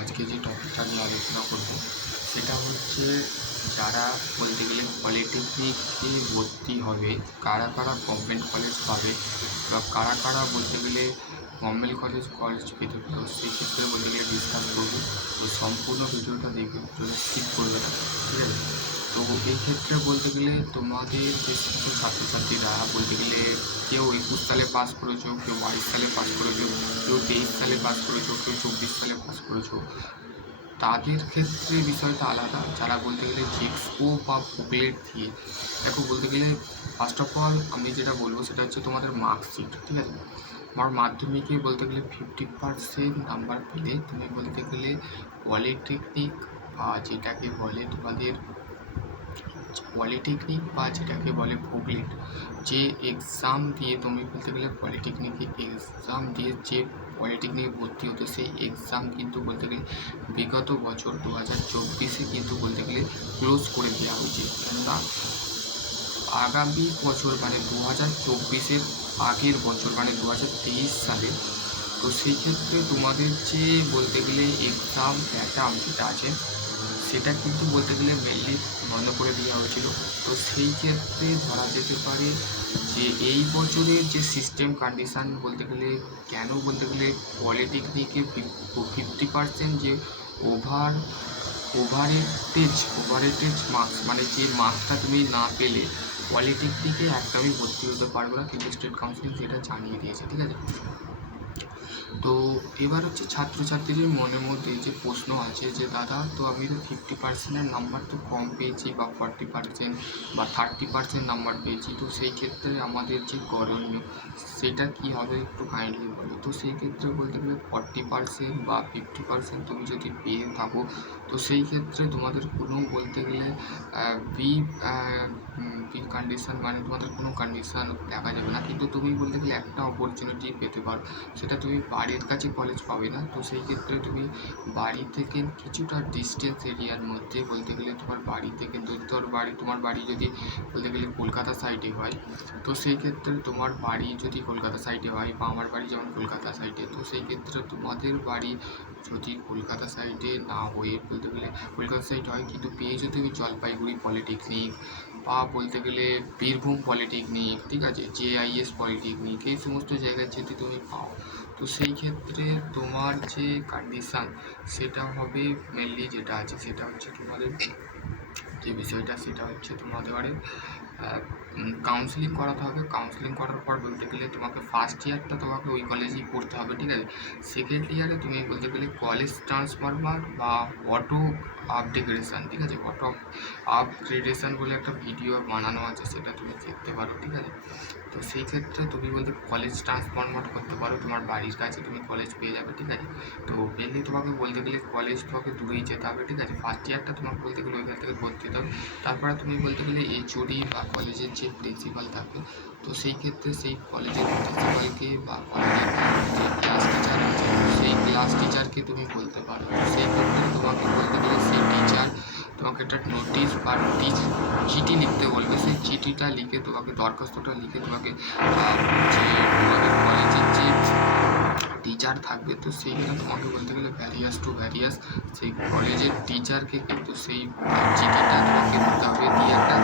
আজকে যে টপিকটা নিয়ে আলোচনা করব সেটা হচ্ছে যারা বলতে গেলে পলিটেকনিকে ভর্তি হবে, কারা কারা গভর্নমেন্ট কলেজ পাবে বা কারা কারা বলতে গেলে গভর্নমেন্ট কলেজ পেতে পারো, সেই ক্ষেত্রে বলতে গেলে ডিসকাস করবো। তো সম্পূর্ণ ভিডিওটা দেখবে, স্কিপ করবে না, ঠিক আছে? তো এই ক্ষেত্রে বলতে গেলে তোমাদের যে সমস্ত ছাত্রছাত্রীরা বলতে গেলে কেউ 21 সালে পাস করেছো, কেউ 22 সালে পাস করেছো, কেউ 23 সালে পাস করেছো, কেউ 24 সালে পাস করেছো, তাদের ক্ষেত্রে বিষয়টা আলাদা। যারা বলতে গেলে জেক্সপো বা বুকলেট দিয়ে দেখো, বলতে গেলে ফার্স্ট অফ অল আমি যেটা বলবো সেটা হচ্ছে তোমাদের মার্কশিট, ঠিক আছে? আমার মাধ্যমিকে বলতে গেলে 50% নাম্বার পেলে তুমি বলতে গেলে পলিটেকনিক বা যেটাকে বলে তোমাদের পলিটেকনিক বা যেটাকে বলে বুকলেট, যে এক্সাম দিয়ে তুমি বলতে গেলে পলিটেকনিকে এক্সাম দিয়ে যে পলিটেকনিকে ভর্তি হতো, সেই এক্সাম কিন্তু বলতে গেলে বিগত বছর 2024-এ কিন্তু বলতে গেলে ক্লোজ করে দেওয়া হয়েছে। কেননা আগামী বছর মানে 2024-এর আগের বছর মানে 2023 সালে, তো সেই ক্ষেত্রে তোমাদের যে বলতে গেলে এক্সাম প্যাটার্ন যেটা আছে সেটা কিন্তু বলতে গেলে মেনলি বন্ধ করে দেওয়া হয়েছিল। তো সেই ক্ষেত্রে ধরা যেতে পারে যে এই বছরের যে সিস্টেম কন্ডিশান বলতে গেলে কেন বলতে গেলে পলিটেকনিকে 50% যে ওভারেটেজ মার্কস, মানে যে মার্কসটা তুমি না পেলে পলিটেকনিকে একদমই ভর্তি হতে পারবে না, কিন্তু স্টেট কাউন্সিলিং সেটা জানিয়ে দিয়েছে, ঠিক আছে? তো এবার হচ্ছে ছাত্রছাত্রীদের মনের মধ্যে যে প্রশ্ন আছে যে দাদা, তো আমি তো 50%-এর নাম্বার তো কম পেয়েছি বা 40% বা 30% নাম্বার পেয়েছি, তো সেই ক্ষেত্রে আমাদের যে করণীয় সেটা কী হবে একটু কাইন্ডলি বলো। তো সেই ক্ষেত্রে বলতে গেলে 40% বা 50% তুমি যদি পেয়ে থাকো, তো সেই ক্ষেত্রে তোমাদের কোনো বলতে গেলে বি বি কন্ডিশান মানে তোমাদের কোনো কন্ডিশান দেখা যাবে না, কিন্তু তুমি বলতে গেলে একটা অপরচুনিটি পেতে পারো, সেটা তুমি বাড়ির কাছে কলেজ পাবে না। তো সেই ক্ষেত্রে তুমি বাড়ি থেকে কিছুটা ডিস্টেন্স এরিয়ার মধ্যে বলতে গেলে তোমার বাড়ি থেকে তোমার বাড়ি যদি বলতে গেলে কলকাতা সাইডে হয়, তো সেই ক্ষেত্রে তোমার বাড়ি যদি কলকাতা সাইডে হয় বা আমার বাড়ি যেমন কলকাতা সাইডে, তো সেই ক্ষেত্রে তোমাদের বাড়ি যদি কলকাতা সাইডে না হয়ে বলতে গেলে কলকাতা সাইড হয়, কিন্তু পেয়েছো তুমি জলপাইগুড়ি পলিটেকনিক বা বলতে গেলে বীরভূম পলিটেকনিক, ঠিক আছে, JIS পলিটেকনিক, এই সমস্ত জায়গায় যদি তুমি পাও, তো সেই ক্ষেত্রে তোমার যে কন্ডিশান সেটা হবে মেনলি যেটা আছে সেটা হচ্ছে তোমাদের যে বিষয়টা সেটা হচ্ছে তোমাদের কাউন্সিলিং করাতে হবে। কাউন্সিলিং করার পর বলতে গেলে তোমাকে ফার্স্ট ইয়ারটা তোমাকে ওই কলেজেই পড়তে হবে, ঠিক আছে? সেকেন্ড ইয়ারে তুমি বলতে গেলে কলেজ ট্রান্সফারমার বা অটো আপগ্রেডেশন, ঠিক আছে, অটো আপগ্রেডেশন বলে একটা ভিডিও বানানো আছে, সেটা তুমি দেখতে পারো, ঠিক আছে? তো সেই ক্ষেত্রে তুমি বলতে কলেজ ট্রান্সফারমার করতে পারো, তোমার বাড়ির কাছে তুমি কলেজ পেয়ে যাবে, ঠিক আছে? তো মেনলি তোমাকে বলতে গেলে কলেজ তোমাকে দূরেই যেতে হবে, ঠিক আছে? ফার্স্ট ইয়ারটা তোমাকে বলতে গেলে ওইখান থেকে ভর্তি হতে হবে। তারপরে তুমি বলতে গেলে HOD বা কলেজের যে প্রিন্সিপাল থাকবে, তো সেই ক্ষেত্রে সেই কলেজের প্রিন্সিপালকে বা কলেজের যে ক্লাস টিচার আছে সেই ক্লাস টিচারকে তুমি বলতে পারো। সেই ক্ষেত্রে তোমাকে বলতে গেলে সেই টিচার তোমাকে একটা নোটিশ বা চিঠি লিখতে বলবে, সেই চিঠিটা লিখে তোমাকে দরখাস্তটা লিখে তোমাকে যে তোমাদের কলেজের যে টিচার থাকবে, তো সেইটা তোমাকে বলতে গেলে ভ্যারিয়াস টু ভ্যারিয়াস সেই কলেজের টিচারকে কিন্তু সেই চিঠিটা তোমাকে দিতে হবে, দিয়ে একটা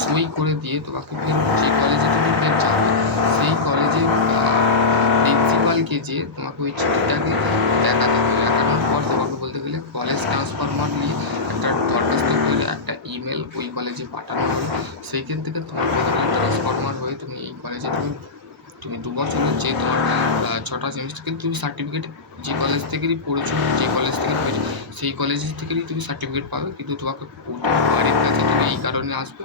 সই করে দিয়ে তোমাকে ফের যে কলেজে তুমি ফের যাবে সেই কলেজের প্রিন্সিপালকে যে তোমাকে ওই চিঠিটাকে দেখাতে হবে। দেখানোর পর তোমাকে বলতে গেলে কলেজ ট্রান্সফারমার নিয়ে একটা দরখাস্ত করে একটা ইমেল ওই কলেজে পাঠানো হবে। সেইখান থেকে তোমার বলতে গেলে ট্রান্সফারমার হয়ে তুমি এই কলেজে তুমি 2 বছরের যে তোমার 6টা সেমিস্টার, কিন্তু তুমি সার্টিফিকেট যে কলেজ থেকেই পড়েছো, যে কলেজ থেকে পেয়েছো সেই কলেজের থেকেই তুমি সার্টিফিকেট পাবে, কিন্তু তোমাকে তোমার বাড়ির কাছে তুমি এই কারণে আসবে,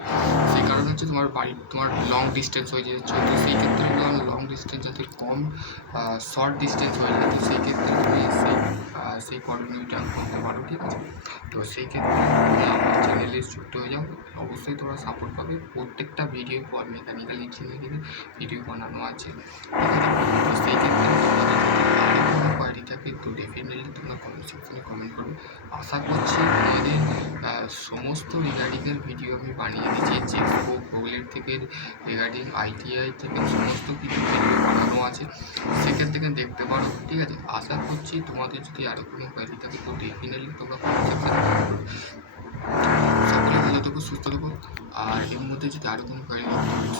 সেই কারণে হচ্ছে তোমার লং ডিস্টেন্স হয়ে যাচ্ছে। তো সেই ক্ষেত্রে লং ডিস্টেন্স যাতে কম শর্ট ডিস্টেন্স হয়ে যায়, তো সেই ক্ষেত্রে তুমি সেই করণীয়টা করতে পারো, ঠিক আছে? তো সেই ক্ষেত্রে তুমি আমার চ্যানেলে যুক্ত হয়ে যাও, অবশ্যই তোমরা সাপোর্ট পাবে। প্রত্যেকটা ভিডিও পর মেকানিক্যাল ইঞ্জিনিয়ারিংয়ের ভিডিও বানানো আছে, ঠিক আছে? তো সেই ক্ষেত্রে তোমাদের যদি আরও কোনো কোয়ারি থাকে তো ডেফিনেটলি তোমরা কমেন্ট সেকশনে কমেন্ট করবে। আশা করছি তোমাদের সমস্ত রিগার্ডিংয়ের ভিডিও আমি বানিয়ে দিয়েছি। চেকবুক গুগলের থেকে রিগার্ডিং আইটিআই থেকে সমস্ত কিছু ভিডিও বানানো আছে, সেখান থেকে দেখতে পারো। ঠিক আছে, আশা করছি তোমাদের যদি আরও কোনো কোয়ারি থাকে তো ডেফিনেটলি তোমরা সকলে ভালো থেকো, সুস্থ থেকো। আর এর মধ্যে যদি আরও কোনো কোয়ারি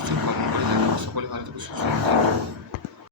থাকে